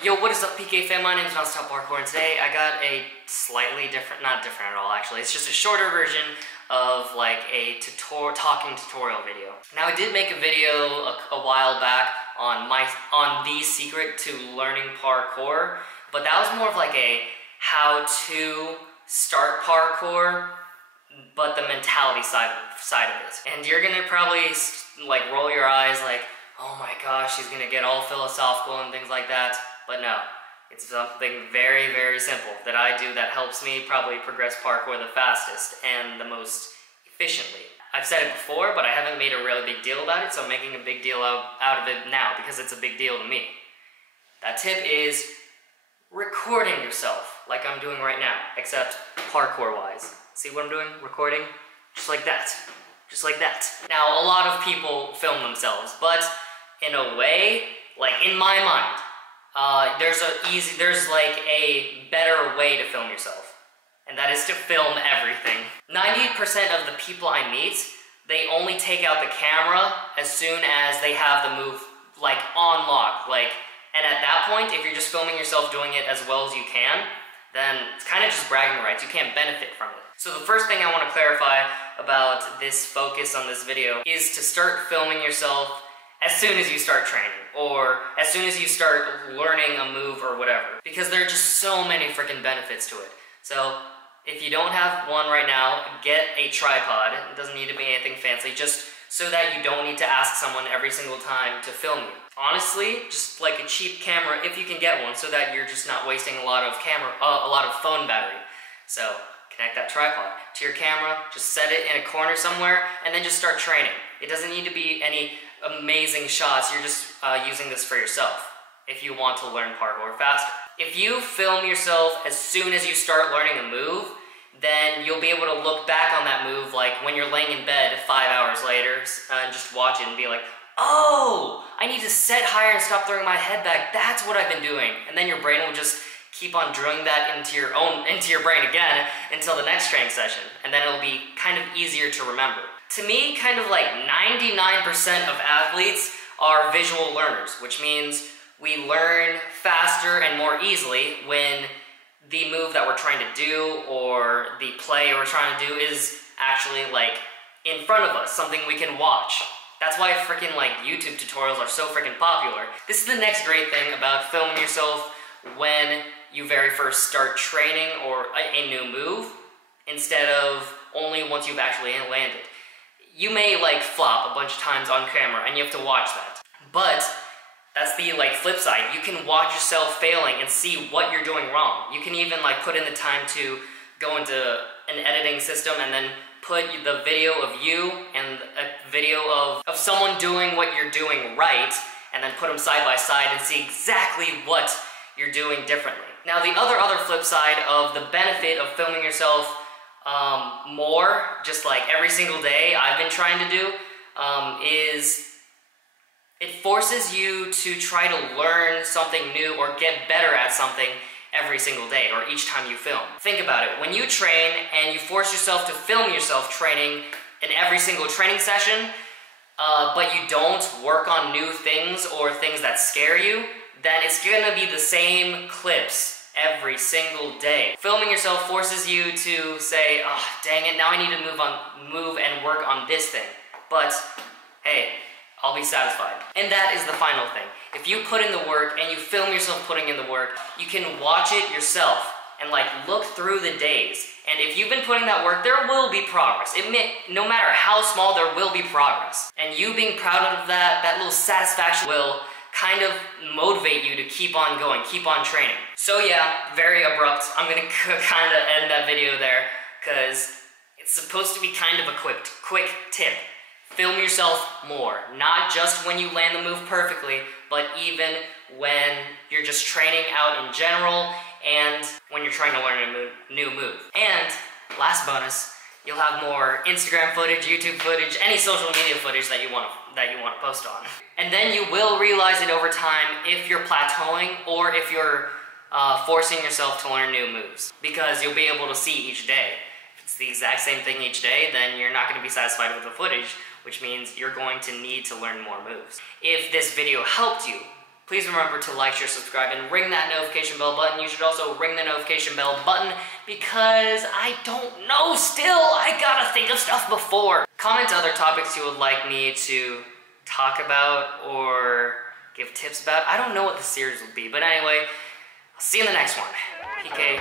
Yo, what is up, PK fam? My name is Nonstop Parkour, and today I got a slightly different, not different at all actually, it's just a shorter version of like a talking tutorial video. Now I did make a video a while back on the secret to learning parkour, but that was more of like a how to start parkour, but the mentality side of it. And you're gonna probably like roll your eyes like, oh my gosh, she's gonna get all philosophical and things like that. But no, it's something very, very simple that I do that helps me probably progress parkour the fastest and the most efficiently. I've said it before, but I haven't made a really big deal about it, so I'm making a big deal out of it now because it's a big deal to me. That tip is recording yourself like I'm doing right now, except parkour-wise. See what I'm doing? Recording? Just like that. Just like that. Now, a lot of people film themselves, but in a way, like in my mind, there's like a better way to film yourself, and that is to film everything. 90% of the people I meet, they only take out the camera as soon as they have the move like on lock, and at that point, if you're just filming yourself doing it as well as you can, then it's kind of just bragging rights. You can't benefit from it. So the first thing I want to clarify about this focus on this video is to start filming yourself as soon as you start training, or as soon as you start learning a move or whatever, because there are just so many freaking benefits to it. So if you don't have one right now, get a tripod. It doesn't need to be anything fancy, just so that you don't need to ask someone every single time to film you. Honestly, just like a cheap camera if you can get one, so that you're just not wasting a lot of phone battery. So connect that tripod to your camera, just set it in a corner somewhere, and then just start training. It doesn't need to be any amazing shots. You're just using this for yourself if you want to learn parkour faster. If you film yourself as soon as you start learning a move, then you'll be able to look back on that move like when you're laying in bed 5 hours later and just watch it and be like, oh, I need to set higher and stop throwing my head back. That's what I've been doing. And then your brain will just keep on drilling that into your brain again until the next training session, and then it'll be kind of easier to remember. To me, kind of like 99% of athletes are visual learners, which means we learn faster and more easily when the move that we're trying to do or the play we're trying to do is actually like in front of us, something we can watch. That's why freaking like YouTube tutorials are so freaking popular. This is the next great thing about filming yourself when you very first start training or a new move, instead of only once you've actually landed. You may like flop a bunch of times on camera and you have to watch that. But that's the like flip side. You can watch yourself failing and see what you're doing wrong. You can even like put in the time to go into an editing system and then put the video of you and a video of someone doing what you're doing right, and then put them side by side and see exactly what you're doing differently. Now the other flip side of the benefit of filming yourself more, just like every single day I've been trying to do, is it forces you to try to learn something new or get better at something every single day or each time you film. Think about it. When you train and you force yourself to film yourself training in every single training session, but you don't work on new things or things that scare you, then it's gonna be the same clips every single day. Filming yourself forces you to say, oh, dang it, now I need to move and work on this thing. But hey, I'll be satisfied. And that is the final thing. If you put in the work and you film yourself putting in the work, you can watch it yourself and like look through the days. And if you've been putting that work, there will be progress. No matter how small, there will be progress. And you being proud of that little satisfaction will kind of motivate you to keep on going, keep on training. So yeah, very abrupt. I'm gonna kind of end that video there because it's supposed to be kind of a quick tip. Film yourself more, not just when you land the move perfectly, but even when you're just training out in general and when you're trying to learn a new move. And last bonus, you'll have more Instagram footage, YouTube footage, any social media footage that you want to post on. And then you will realize it over time if you're plateauing or if you're forcing yourself to learn new moves, because you'll be able to see each day. If it's the exact same thing each day, then you're not going to be satisfied with the footage, which means you're going to need to learn more moves. If this video helped you, Please remember to like, share, subscribe, and ring that notification bell button. You should also ring the notification bell button because I don't know still. I gotta think of stuff before. Comment other topics you would like me to talk about or give tips about. I don't know what the series will be, but anyway, I'll see you in the next one. PK.